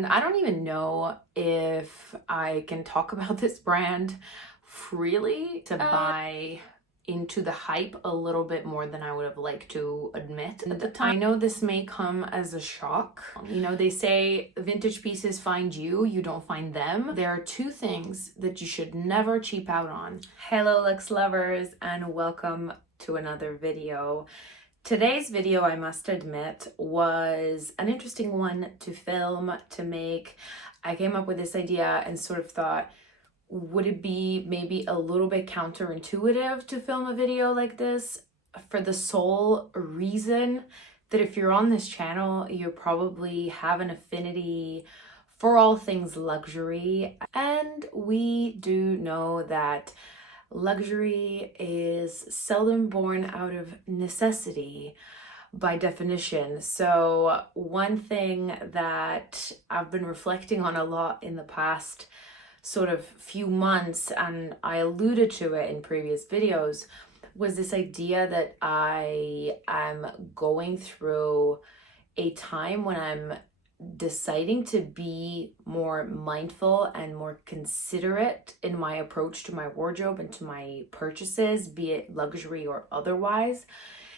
And I don't even know if I can talk about this brand freely to buy into the hype a little bit more than I would have liked to admit at the time. I know this may come as a shock. You know, they say vintage pieces find you, you don't find them. There are two things that you should never cheap out on. Hello luxe lovers, and welcome to another video. Today's video, I must admit, was an interesting one to film, to make. I came up with this idea and sort of thought, would it be maybe a little bit counterintuitive to film a video like this, for the sole reason that if you're on this channel, you probably have an affinity for all things luxury. And we do know that luxury is seldom born out of necessity by definition. So one thing that I've been reflecting on a lot in the past sort of few months, and I alluded to it in previous videos, was this idea that I am going through a time when I'm deciding to be more mindful and more considerate in my approach to my wardrobe and to my purchases, be it luxury or otherwise.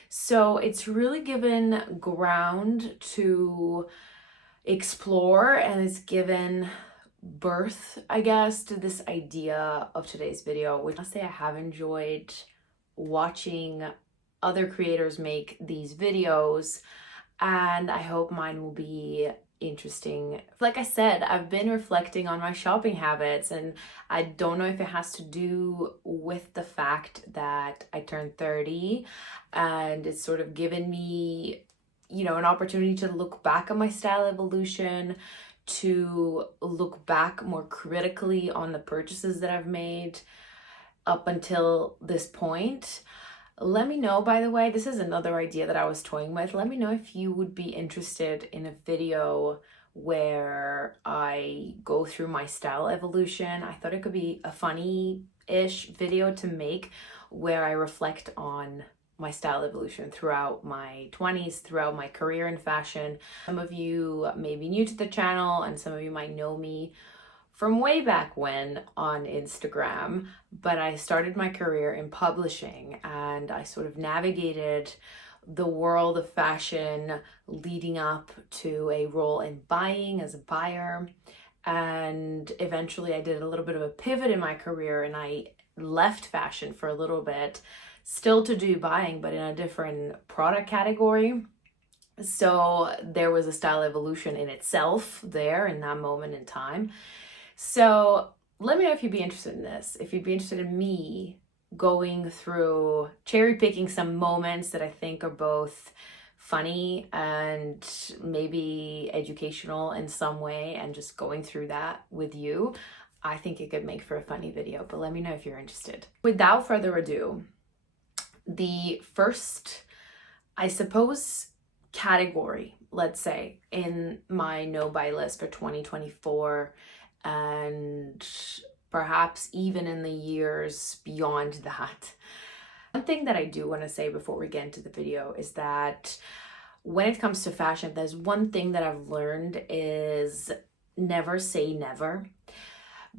So it's really given ground to explore, and it's given birth, I guess, to this idea of today's video, which I'll say I have enjoyed watching other creators make these videos, and I hope mine will be interesting. Like I said, I've been reflecting on my shopping habits, and I don't know if it has to do with the fact that I turned 30 and it's sort of given me, you know, an opportunity to look back at my style evolution, to look back more critically on the purchases that I've made up until this point. Let me know, by the way, this is another idea that I was toying with. Let me know if you would be interested in a video where I go through my style evolution. I thought it could be a funny-ish video to make where I reflect on my style evolution throughout my 20s, throughout my career in fashion. Some of you may be new to the channel, and some of you might know me from way back when on Instagram, but I started my career in publishing, and I sort of navigated the world of fashion leading up to a role in buying as a buyer. And eventually I did a little bit of a pivot in my career, and I left fashion for a little bit, still to do buying, but in a different product category. So there was a style evolution in itself there in that moment in time. So let me know if you'd be interested in this, if you'd be interested in me going through, cherry picking some moments that I think are both funny and maybe educational in some way, and just going through that with you. I think it could make for a funny video, but let me know if you're interested. Without further ado, the first, I suppose, category, let's say, in my no-buy list for 2024, and perhaps even in the years beyond that. One thing that I do want to say before we get into the video is that when it comes to fashion, there's one thing that I've learned is never say never,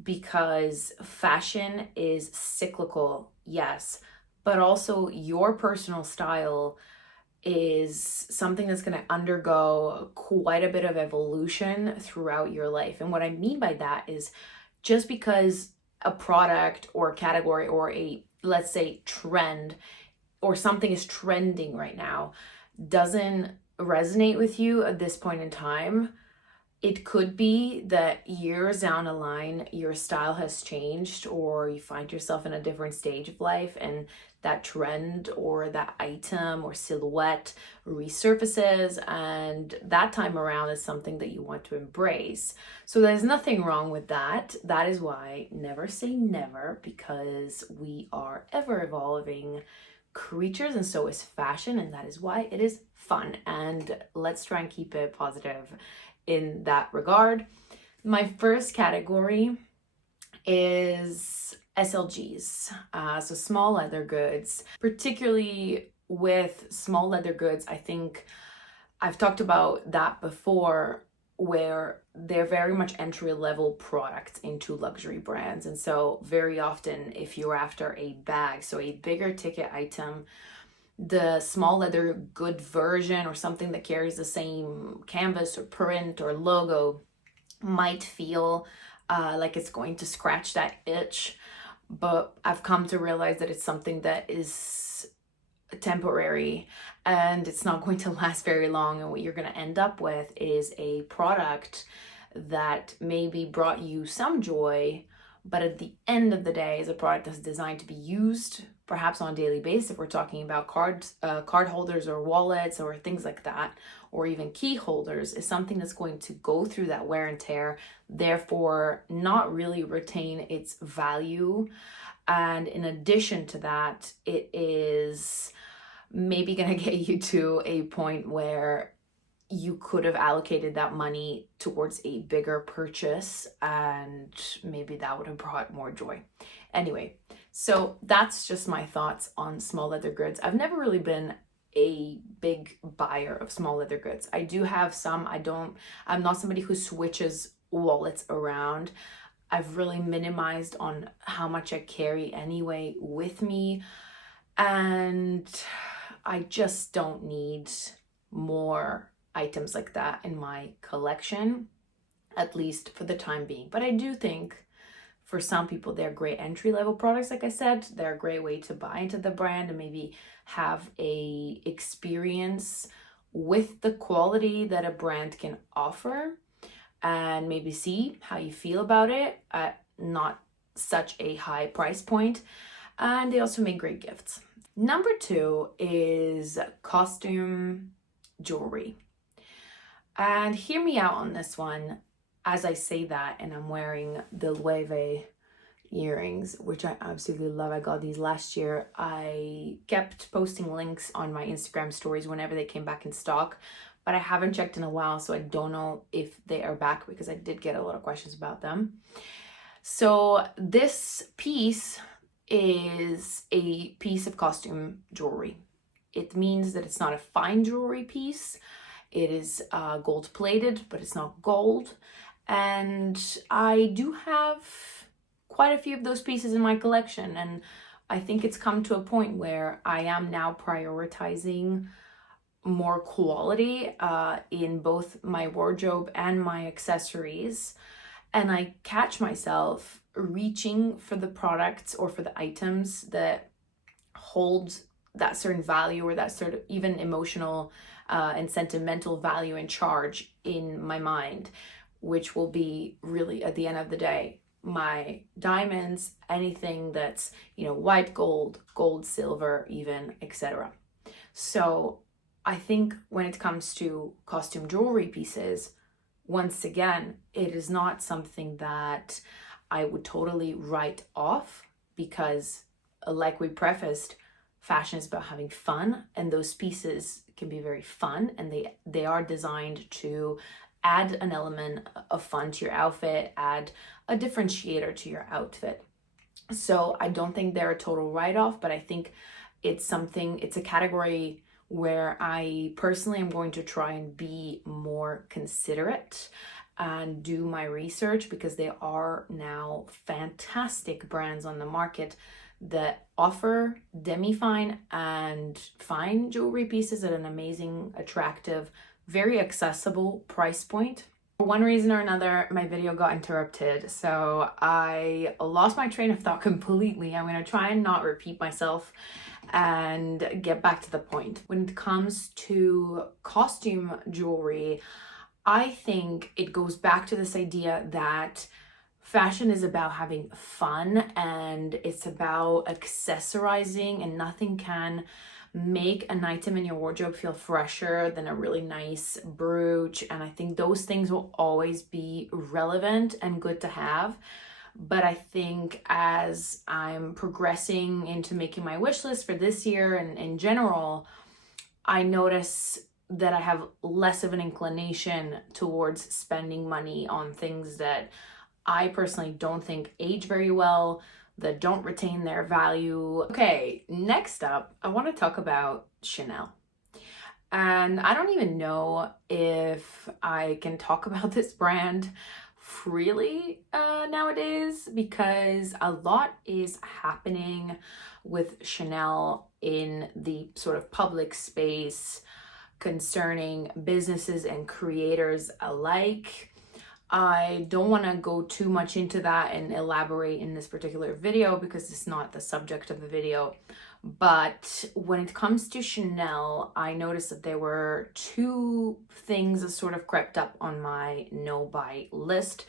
because fashion is cyclical, yes, but also your personal style is something that's going to undergo quite a bit of evolution throughout your life. And what I mean by that is, just because a product or category or a, let's say, trend or something is trending right now doesn't resonate with you at this point in time, it could be that years down the line, your style has changed, or you find yourself in a different stage of life, and that trend or that item or silhouette resurfaces, and that time around is something that you want to embrace. So there's nothing wrong with that. That is why never say never, because we are ever evolving creatures, and so is fashion, and that is why it is fun. And let's try and keep it positive in that regard. My first category is SLGs, so small leather goods. Particularly with small leather goods, I think I've talked about that before. where they're very much entry-level products into luxury brands. And so very often, if you're after a bag, so a bigger ticket item, the small leather good version or something that carries the same canvas or print or logo might feel like it's going to scratch that itch. But I've come to realize that it's something that is temporary and it's not going to last very long. And what you're going to end up with is a product that maybe brought you some joy, but at the end of the day is a product that's designed to be used perhaps on a daily basis. If we're talking about card holders or wallets or things like that, or even key holders, is something that's going to go through that wear and tear, therefore not really retain its value. And in addition to that, it is maybe going to get you to a point where you could have allocated that money towards a bigger purchase and maybe that would have brought more joy. Anyway, so that's just my thoughts on small leather goods. I've never really been a big buyer of small leather goods. I do have some. I'm not somebody who switches wallets around. I've really minimized on how much I carry anyway with me, and I just don't need more items like that in my collection, at least for the time being. But I do think for some people, they're great entry-level products. Like I said, they're a great way to buy into the brand and maybe have a experience with the quality that a brand can offer, and maybe see how you feel about it at not such a high price point. And they also make great gifts. Number 2 is costume jewelry. And hear me out on this one as I say that, and I'm wearing the Loewe earrings, which I absolutely love. I got these last year. I kept posting links on my Instagram stories whenever they came back in stock, but I haven't checked in a while, so I don't know if they are back because I did get a lot of questions about them. So this piece is a piece of costume jewelry. It means that it's not a fine jewelry piece. It is gold plated, but it's not gold. And I do have quite a few of those pieces in my collection. And I think it's come to a point where I am now prioritizing more quality in both my wardrobe and my accessories. And I catch myself reaching for the products or for the items that hold that certain value or that sort of even emotional and sentimental value and charge in my mind, which will be really at the end of the day my diamonds, anything that's, white gold, gold, silver, even, etc. So I think when it comes to costume jewelry pieces, once again, it is not something that I would totally write off because, like we prefaced, fashion is about having fun, and those pieces can be very fun, and they are designed to add an element of fun to your outfit, add a differentiator to your outfit. So I don't think they're a total write-off, but I think it's a category where I personally am going to try and be more considerate and do my research, because there are now fantastic brands on the market that offer demi-fine and fine jewelry pieces at an amazing, attractive, very accessible price point. For one reason or another, my video got interrupted, so I lost my train of thought completely. I'm going to try and not repeat myself and get back to the point. When it comes to costume jewelry, I think it goes back to this idea that fashion is about having fun and it's about accessorizing, and nothing can make an item in your wardrobe feel fresher than a really nice brooch. And I think those things will always be relevant and good to have. But I think as I'm progressing into making my wish list for this year and in general, I notice that I have less of an inclination towards spending money on things that I personally don't think age very well, that don't retain their value. Okay, next up, I want to talk about Chanel. And I don't even know if I can talk about this brand freely nowadays, because a lot is happening with Chanel in the sort of public space concerning businesses and creators alike. I don't want to go too much into that and elaborate in this particular video because it's not the subject of the video. But when it comes to Chanel, I noticed that there were two things that sort of crept up on my no buy list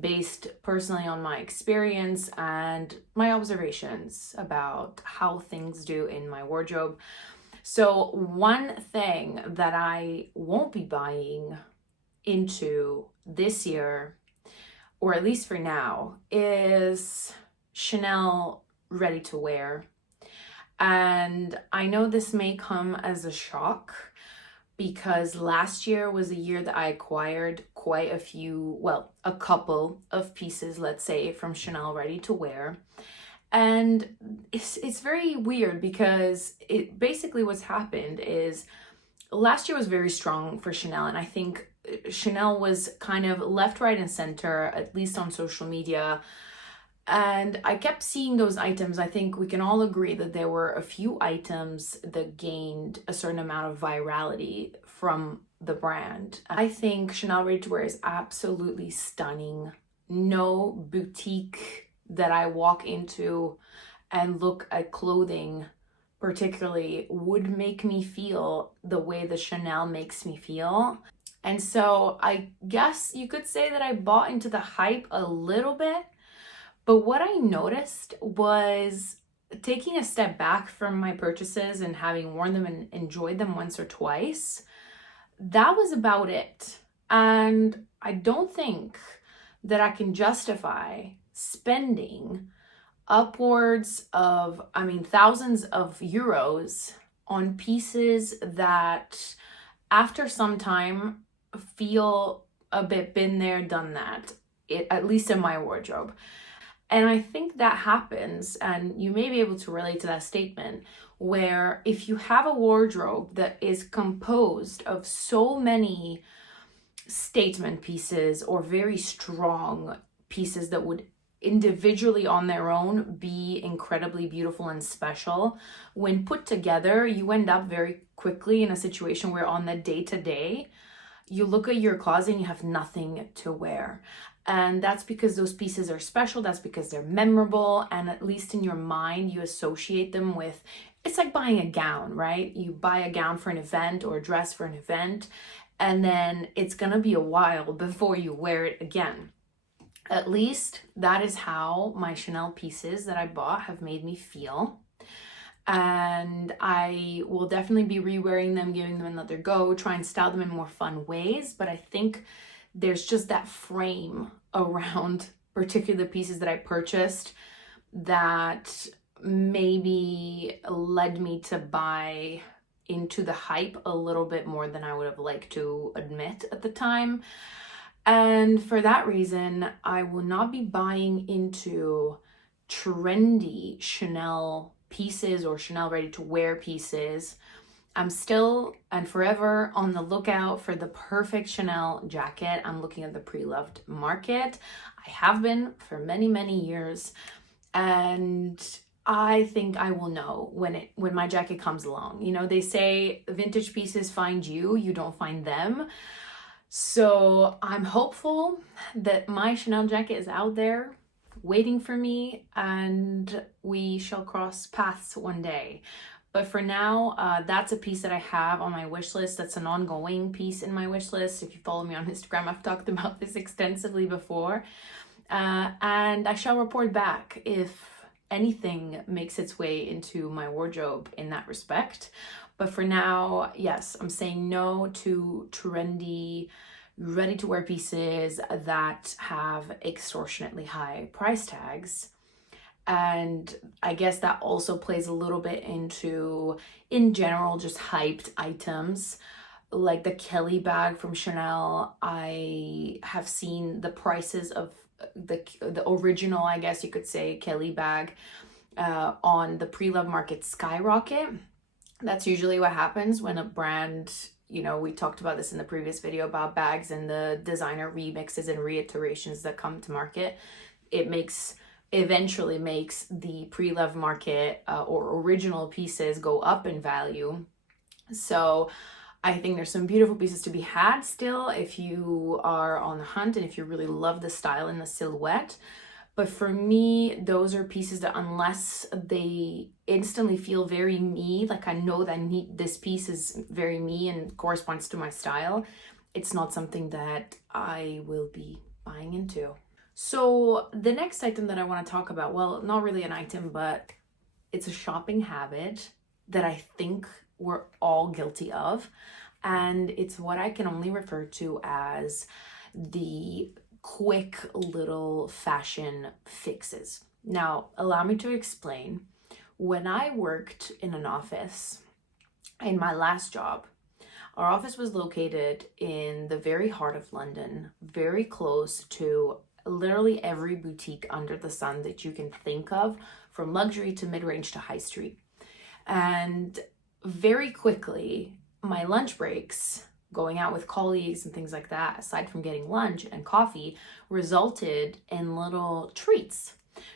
based personally on my experience and my observations about how things do in my wardrobe. So one thing that I won't be buying into this year, or at least for now, is Chanel ready to wear. And I know this may come as a shock because last year was a year that I acquired quite a few, well, a couple of pieces, let's say, from Chanel ready to wear. And it's very weird because it basically what's happened is last year was very strong for Chanel, and I think Chanel was kind of left, right, and center, at least on social media. And I kept seeing those items. I think we can all agree that there were a few items that gained a certain amount of virality from the brand. I think Chanel Ready to Wear is absolutely stunning. No boutique that I walk into and look at clothing particularly would make me feel the way the Chanel makes me feel. And so I guess you could say that I bought into the hype a little bit. But what I noticed was taking a step back from my purchases and having worn them and enjoyed them once or twice, that was about it. And I don't think that I can justify spending upwards of, thousands of euros on pieces that after some time feel a bit been there, done that, at least in my wardrobe. And I think that happens, and you may be able to relate to that statement, where if you have a wardrobe that is composed of so many statement pieces or very strong pieces that would individually on their own be incredibly beautiful and special, when put together, you end up very quickly in a situation where on the day-to-day, you look at your closet and you have nothing to wear. And that's because those pieces are special. That's because they're memorable. And at least in your mind, you associate them with, it's like buying a gown, right? You buy a gown for an event or a dress for an event, and then it's going to be a while before you wear it again. At least that is how my Chanel pieces that I bought have made me feel. And I will definitely be re-wearing them, giving them another go, try and style them in more fun ways. But I think there's just that frame around particular pieces that I purchased that maybe led me to buy into the hype a little bit more than I would have liked to admit at the time. And for that reason, I will not be buying into trendy Chanel pieces or Chanel ready to wear pieces. I'm still and forever on the lookout for the perfect Chanel jacket. I'm looking at the pre-loved market. I have been for many, many years. And I think I will know when my jacket comes along. You know, they say vintage pieces find you, you don't find them. So I'm hopeful that my Chanel jacket is out there waiting for me and we shall cross paths one day. But for now, that's a piece that I have on my wish list. That's an ongoing piece in my wish list. If you follow me on Instagram, I've talked about this extensively before. And I shall report back if anything makes its way into my wardrobe in that respect. But for now, yes, I'm saying no to trendy, ready-to-wear pieces that have extortionately high price tags. And I guess that also plays a little bit into, in general, just hyped items. Like the Kelly bag from Chanel, I have seen the prices of the original, I guess you could say, Kelly bag on the pre-love market skyrocket. That's usually what happens when a brand, you know, we talked about this in the previous video about bags and the designer remixes and reiterations that come to market. It eventually makes the pre-love market or original pieces go up in value. So I think there's some beautiful pieces to be had still if you are on the hunt and if you really love the style and the silhouette. But for me, those are pieces that unless they instantly feel very me, like I know that this piece is very me and corresponds to my style, it's not something that I will be buying into. So the next item that I want to talk about, well, not really an item, but it's a shopping habit that I think we're all guilty of. And it's what I can only refer to as the quick little fashion fixes. Now, allow me to explain. When I worked in an office, in my last job, our office was located in the very heart of London, very close to literally every boutique under the sun that you can think of, from luxury to mid-range to high street. And very quickly, my lunch breaks, going out with colleagues and things like that, aside from getting lunch and coffee, resulted in little treats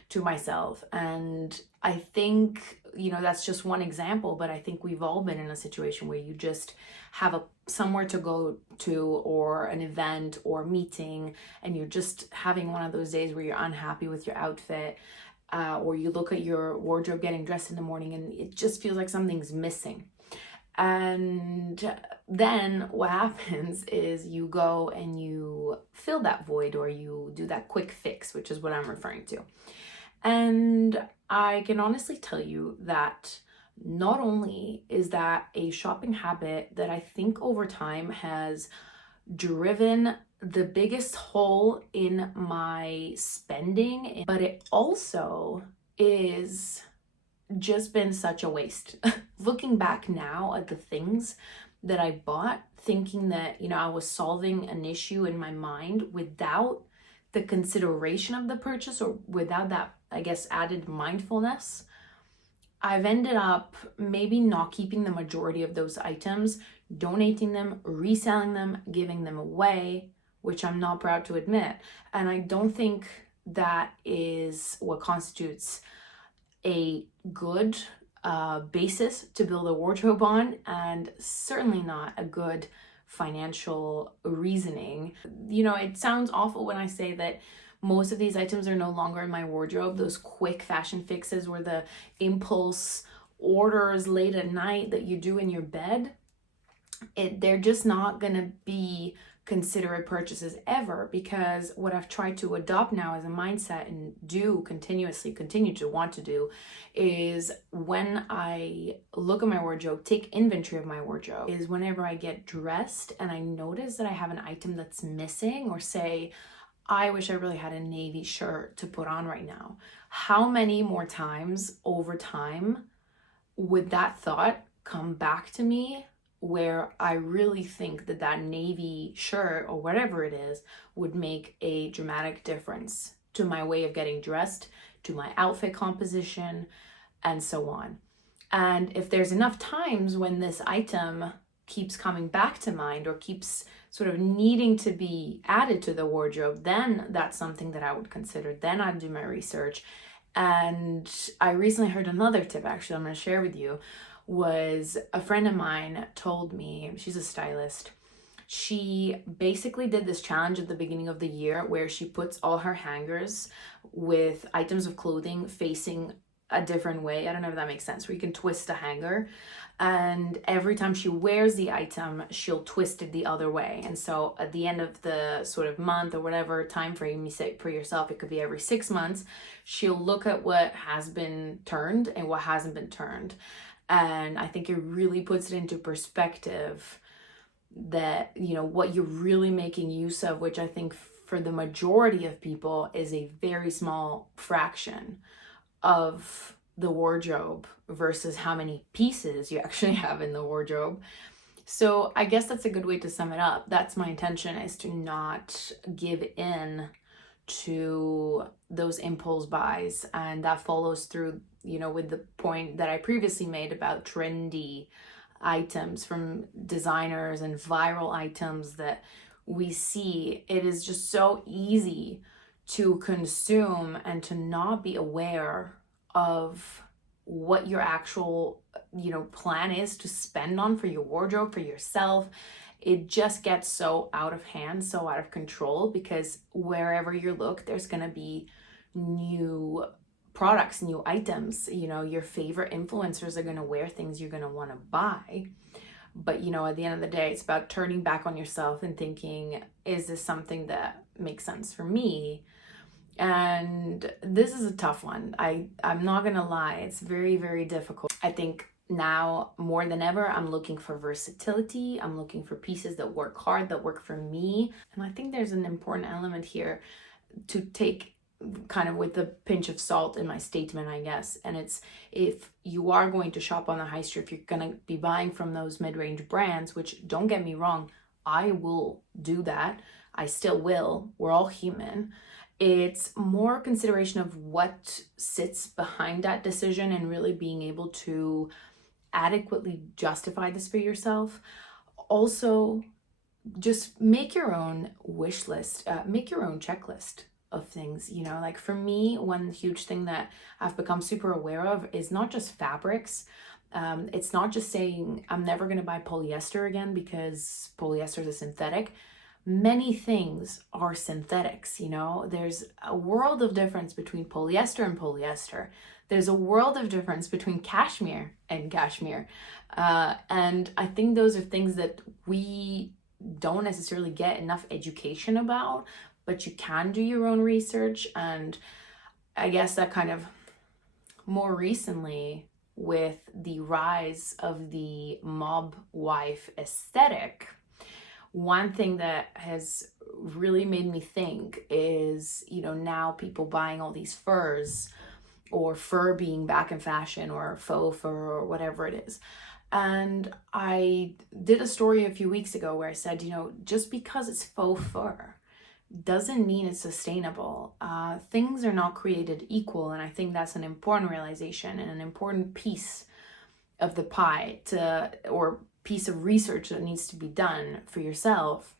to myself. And I think, you know, that's just one example, but I think we've all been in a situation where you just have somewhere to go to, or an event or meeting, and you're just having one of those days where you're unhappy with your outfit, or you look at your wardrobe getting dressed in the morning and it just feels like something's missing. And then what happens is you go and you fill that void, or you do that quick fix, which is what I'm referring to. And I can honestly tell you that not only is that a shopping habit that I think over time has driven the biggest hole in my spending, but it also is just been such a waste. Looking back now at the things that I bought, thinking that, you know, I was solving an issue in my mind without the consideration of the purchase, or without that, I guess, added mindfulness, I've ended up maybe not keeping the majority of those items, donating them, reselling them, giving them away, which I'm not proud to admit. And I don't think that is what constitutes a good basis to build a wardrobe on, and certainly not a good financial reasoning. You know, it sounds awful when I say that most of these items are no longer in my wardrobe. Those quick fashion fixes, or the impulse orders late at night that you do in your bed, they're just not gonna be considerate purchases ever, because what I've tried to adopt now as a mindset and continue to want to do, is when I look at my wardrobe, take inventory of my wardrobe, is whenever I get dressed and I notice that I have an item that's missing, or say, I wish I really had a navy shirt to put on right now. How many more times over time would that thought come back to me, where I really think that that navy shirt or whatever it is would make a dramatic difference to my way of getting dressed, to my outfit composition, and so on. And if there's enough times when this item keeps coming back to mind, or keeps sort of needing to be added to the wardrobe, then that's something that I would consider. Then I'd do my research. And I recently heard another tip, actually, I'm going to share with you, was a friend of mine told me, she's a stylist, she basically did this challenge at the beginning of the year where she puts all her hangers with items of clothing facing a different way. I don't know if that makes sense, where you can twist a hanger, and every time she wears the item, she'll twist it the other way. And so at the end of the sort of month, or whatever time frame you set for yourself, it could be every 6 months, she'll look at what has been turned and what hasn't been turned. And I think it really puts it into perspective that, you know, what you're really making use of, which I think for the majority of people is a very small fraction of the wardrobe versus how many pieces you actually have in the wardrobe. So I guess that's a good way to sum it up. That's my intention, is to not give in to those impulse buys. And that follows through, with the point that I previously made about trendy items from designers and viral items that we see. It is just so easy to consume and to not be aware of what your actual plan is to spend on for your wardrobe, for yourself. It just gets so out of hand, so out of control, because wherever you look, there's going to be new products, new items. Your favorite influencers are going to wear things you're going to want to buy. But at the end of the day, it's about turning back on yourself and thinking, is this something that makes sense for me? And this is a tough one. I'm not gonna lie, it's very, very difficult. I think now more than ever, I'm looking for versatility. I'm looking for pieces that work hard, that work for me. And I think there's an important element here to take kind of with a pinch of salt in my statement, I guess. And it's, if you are going to shop on the high street, if you're gonna be buying from those mid-range brands, which, don't get me wrong, I will do that. I still will. We're all human. It's more consideration of what sits behind that decision and really being able to adequately justify this for yourself. Also, just make your own wish list, make your own checklist of things. Like for me, one huge thing that I've become super aware of is not just fabrics. It's not just saying I'm never going to buy polyester again because polyester is a synthetic. Many things are synthetics. There's a world of difference between polyester and polyester. There's a world of difference between cashmere and cashmere. And I think those are things that we don't necessarily get enough education about, but you can do your own research. And I guess that kind of more recently, with the rise of the mob wife aesthetic, one thing that has really made me think is, now people buying all these furs, or fur being back in fashion, or faux fur, or whatever it is. And I did a story a few weeks ago where I said, just because it's faux fur doesn't mean it's sustainable. Things are not created equal. And I think that's an important realization and an important piece of the pie or piece of research that needs to be done for yourself,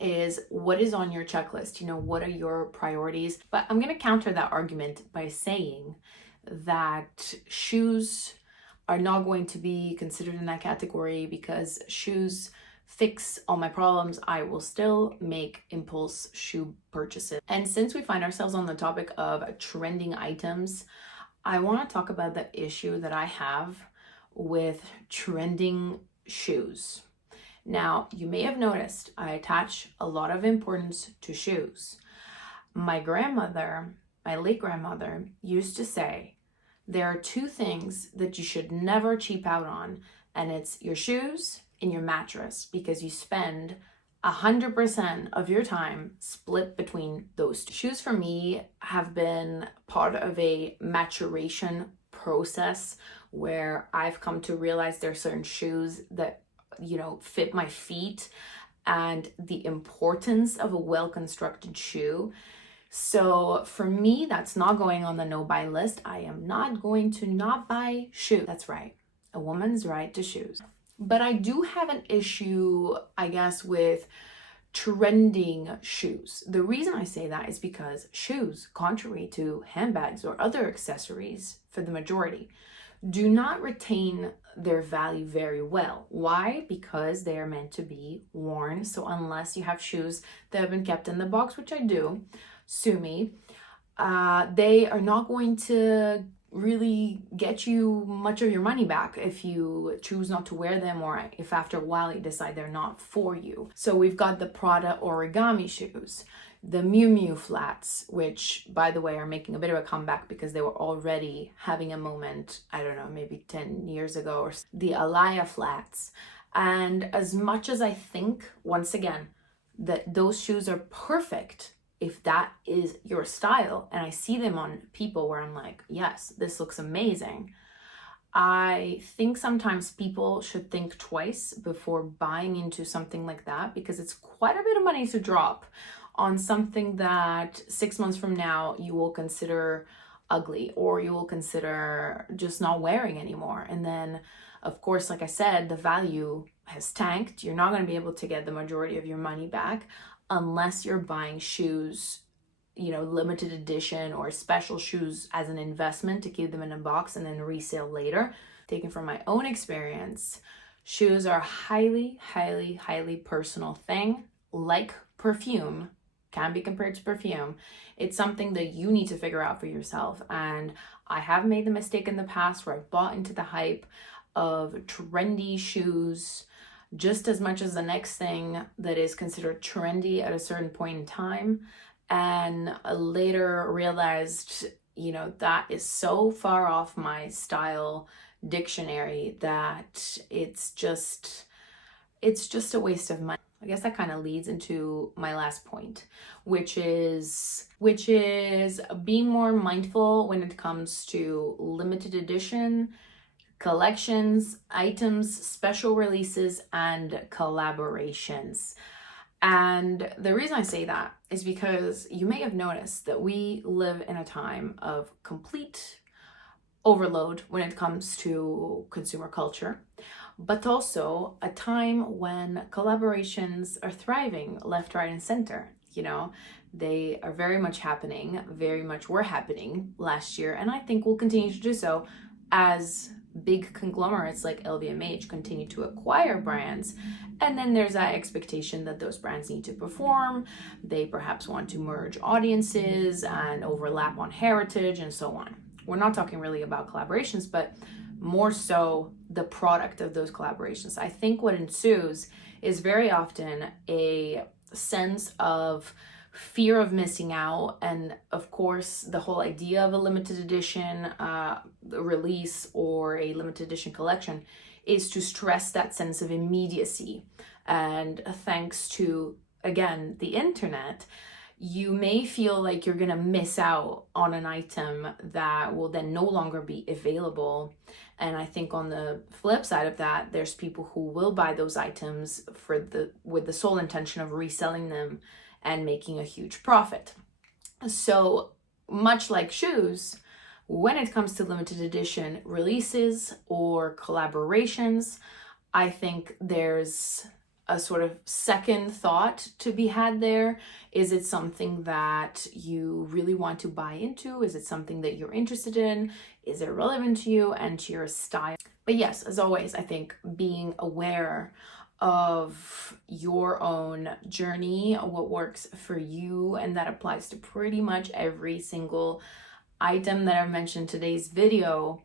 is what is on your checklist. What are your priorities? But I'm going to counter that argument by saying that shoes are not going to be considered in that category, because shoes fix all my problems. I will still make impulse shoe purchases. And since we find ourselves on the topic of trending items, I want to talk about the issue that I have with trending shoes. Now, you may have noticed I attach a lot of importance to shoes. My late grandmother, used to say, there are two things that you should never cheap out on, and it's your shoes and your mattress, because you spend 100% of your time split between those two. Shoes for me have been part of a maturation process where I've come to realize there are certain shoes that, fit my feet, and the importance of a well-constructed shoe. So for me, that's not going on the no buy list. I am not going to not buy shoes. That's right. A woman's right to shoes. But I do have an issue, I guess, with trending shoes. The reason I say that is because shoes, contrary to handbags or other accessories for the majority, do not retain their value very well. Why? Because they are meant to be worn. So unless you have shoes that have been kept in the box, which I do, sue me, they are not going to really get you much of your money back if you choose not to wear them, or if after a while you decide they're not for you. So we've got the Prada origami shoes, the Miu Miu flats, which, by the way, are making a bit of a comeback because they were already having a moment, I don't know, maybe 10 years ago, or the Alaya flats. And as much as I think, once again, that those shoes are perfect if that is your style, and I see them on people where I'm like, yes, this looks amazing, I think sometimes people should think twice before buying into something like that, because it's quite a bit of money to drop on something that 6 months from now you will consider ugly, or you will consider just not wearing anymore. And then, of course, like I said, the value has tanked. You're not going to be able to get the majority of your money back unless you're buying shoes, you know, limited edition or special shoes as an investment to keep them in a box and then resale later. Taken from my own experience, shoes are a highly, highly, highly personal thing. Like perfume can be compared to perfume. It's something that you need to figure out for yourself. And I have made the mistake in the past where I've bought into the hype of trendy shoes just as much as the next thing that is considered trendy at a certain point in time, and later realized, you know, that is so far off my style dictionary that it's just a waste of money. I guess that kind of leads into my last point, which is being more mindful when it comes to limited edition, collections, items, special releases, and collaborations. And the reason I say that is because you may have noticed that we live in a time of complete overload when it comes to consumer culture, but also a time when collaborations are thriving left, right, and center. You know, they are very much happening, very much were happening last year, and I think will continue to do so as big conglomerates like LVMH continue to acquire brands. And then there's that expectation that those brands need to perform. They perhaps want to merge audiences and overlap on heritage and so on. We're not talking really about collaborations, but more so the product of those collaborations. I think what ensues is very often a sense of fear of missing out, and of course the whole idea of a limited edition release or a limited edition collection is to stress that sense of immediacy. And thanks to, again, the internet, you may feel like you're gonna miss out on an item that will then no longer be available. And I think on the flip side of that, there's people who will buy those items with the sole intention of reselling them and making a huge profit. So much like shoes, when it comes to limited edition releases or collaborations, I think there's a sort of second thought to be had there. Is it something that you really want to buy into? Is it something that you're interested in? Is it relevant to you and to your style? But yes, as always, I think being aware of your own journey, what works for you, and that applies to pretty much every single item that I've mentioned in today's video.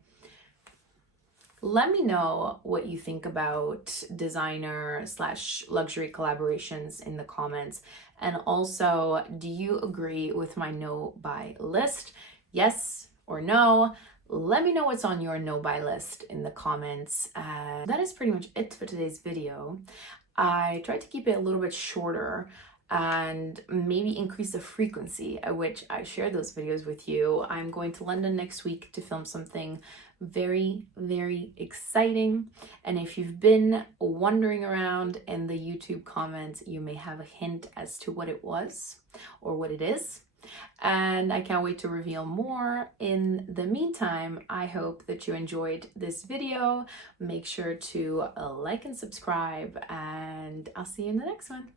Let me know what you think about designer/luxury collaborations in the comments. And also, do you agree with my no buy list? Yes or no? Let me know what's on your no buy list in the comments. That is pretty much it for today's video. I tried to keep it a little bit shorter and maybe increase the frequency at which I share those videos with you. I'm going to London next week to film something very, very exciting. And if you've been wandering around in the YouTube comments, you may have a hint as to what it was or what it is. And I can't wait to reveal more. In the meantime, I hope that you enjoyed this video. Make sure to like and subscribe, and I'll see you in the next one.